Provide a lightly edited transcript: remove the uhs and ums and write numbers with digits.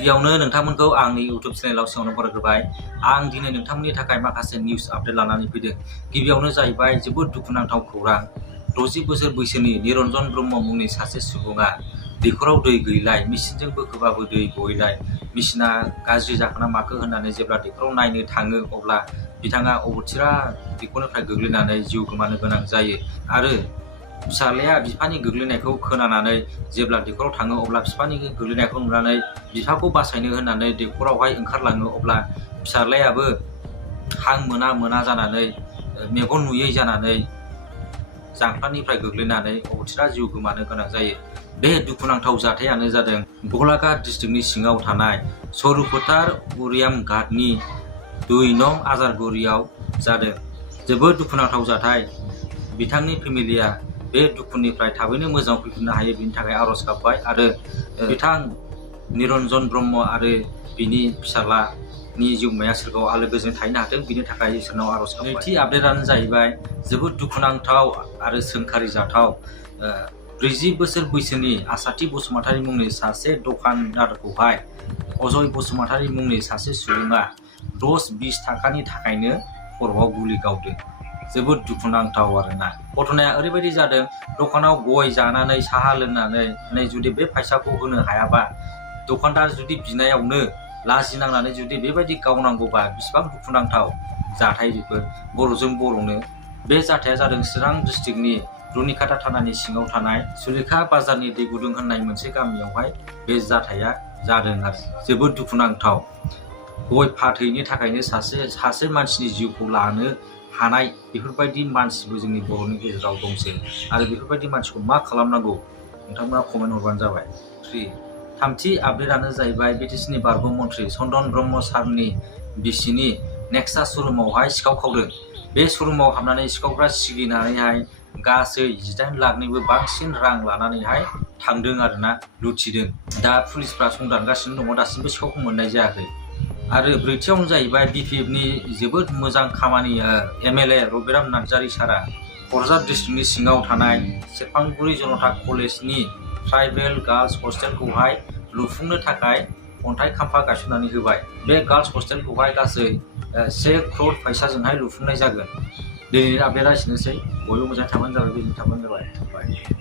गिबियावनो नोंथांमोनखौ आंनि YouTube चेनेलाव सिगाङावनो बरायग्रोबाय। आं दिनै नोंथांमोननि थाखाय माखासे निउस आपडेट लानानै फैदों। गिबियावनो जाहैबाय जोबोद दुखुनांथाव खौरां। 60 बोसोर बैसोनि निरन्जन ब्रह्म मुंनि सासे सुबुङा दैखराव दै गैलाय, मेसिनजों बोखोबाबो दै गैलाय, मेसिना गाज्रि जाखोना माखो होननानै जेब्ला दैखराव नायनो थाङो अब्ला बिथाङा अबथिरा दैखरनिफ्राय गोग्लैनानै जिउ गोमानो गोनां जायो। आरो फिसाज्लाया बिफानि गोग्लैनायखौ खोनानानै जेब्ला दैखराव थाङो अब्ला बिफानि गोग्लैनायखौ नुनानै बिफाखौ बासायनो होननानै दैखरावहाय ओंखारलाङो। अब्ला फिसाज्लायाबो हां मोना जानानै मेगन नुयै जानानै जांख्लानिफ्राय गोग्लैनानै अबथिरा जिउ गोमानो गोनां जायो। बे दुखुनांथाव जाथायानो जादों गलाघाट डिस्ट्रिक्टनि सिङाव थानाय सरुफोथार उरियाम घाटनि 2 नं आजारगुरियाव जादों। जोबोद दुखुनांथाव जाथाय। बिथांनि फेमिलिया बे दुखुनिफ्राय थाबैनो मोजां फैफिननो हायो बिनि थाखाय आर'ज गाबबाय आरो बिथां निरन्जन ब्रह्म आरो बिनि फिसाज्लानि जिउमाया सोरगोआव आलो गोजोनै थाहैनो हाथों बिनि थाखाय इसोरनाव आर'ज गाबबाय। नैथि आपडेटआनो जाहैबाय जोबोद दुखुनांथाव आरो सोंखारि जाथाव। 40 बोसोर बैसोनि आसाथि बसुमतारी मुंनि सासे दखानदारखौहाय अजय बसुमतारी मुंनि सासे सुबुङा 10-20 थाखानि थाखायनो खर'आव गुलि गावदों। जोबोद दुखुनांथाव आरोना। घटनाया ओरैबायदि जादों, दखानाव गय जानानै साहा लोंनानै जुदि बे फैसाखौ होनो हायाबा, दखानदार जुदि बिनायावनो लाजिनांनानै जुदि बेबायदि गावनांगौबा बेसेबां दुखुनांथाव जाथाय बेफोर बर'जों बर'नो। बे जाथाया जादों चिरां डिस्ट्रिक्टनि रुनिकाटा थानानि सिङाव थानाय सुलेखा बाजारनि दै गुदुं होननाय मोनसे गामियावहाय बे जाथाया जादों आरो जोबोद दुखुनांथाव। गय फाथैनि थाखायनो सासे मानसिनि जिउखौ लानो हानाय बेफोरबायदि मानसिबो जोंनि बर'नि गेजेराव दंसै। आरो बेफोरबायदि मानसिखौ मा खालामनांगौ नोंथांमोना कमेन्ट हरबानो जाबाय। थामथि आपडेटआनो जाहैबाय बिटिसिनि बारग' मन्थ्रि चन्दन ब्रह्म सारनि बिसिनि नेक्सा श'रुमावहाय सिखाव खावदों। बे श'रुमाव हाबनानै सिखावफ्रा सिगिनानैहाय गासै 18 लाखनिबो बांसिन रां लानानैहाय थांदों आरोना, लुथिदों। दा पुलिसफ्रा संदानगासिनो दङ, दासिमबो सिखावखौ मोननाय जायाखै। आरो ब्रैथियावनो जाहैबाय BPFनि जोबोद मोजां खामानि MLA रबिराम नार्जारी सारा क'क्राझार डिस्ट्रिक्टनि सिङाव थानाय सेरफांगुरि जनता कलेजनि ट्राइबेल गार्लस हस्टेलखौहाय लुफुंनो थाखाय अन्थाइ खाम्फा गायसननानै होबाय। बे गार्लस हस्टेलखौहाय गासै 1 crore फैसाजोंहाय लुफुंनाय जागोन। दिनैनि आपडेटआ एसेनोसै। बयबो मोजाङै थाबानो जाबाय, गोजोनै थाबानो जाबाय।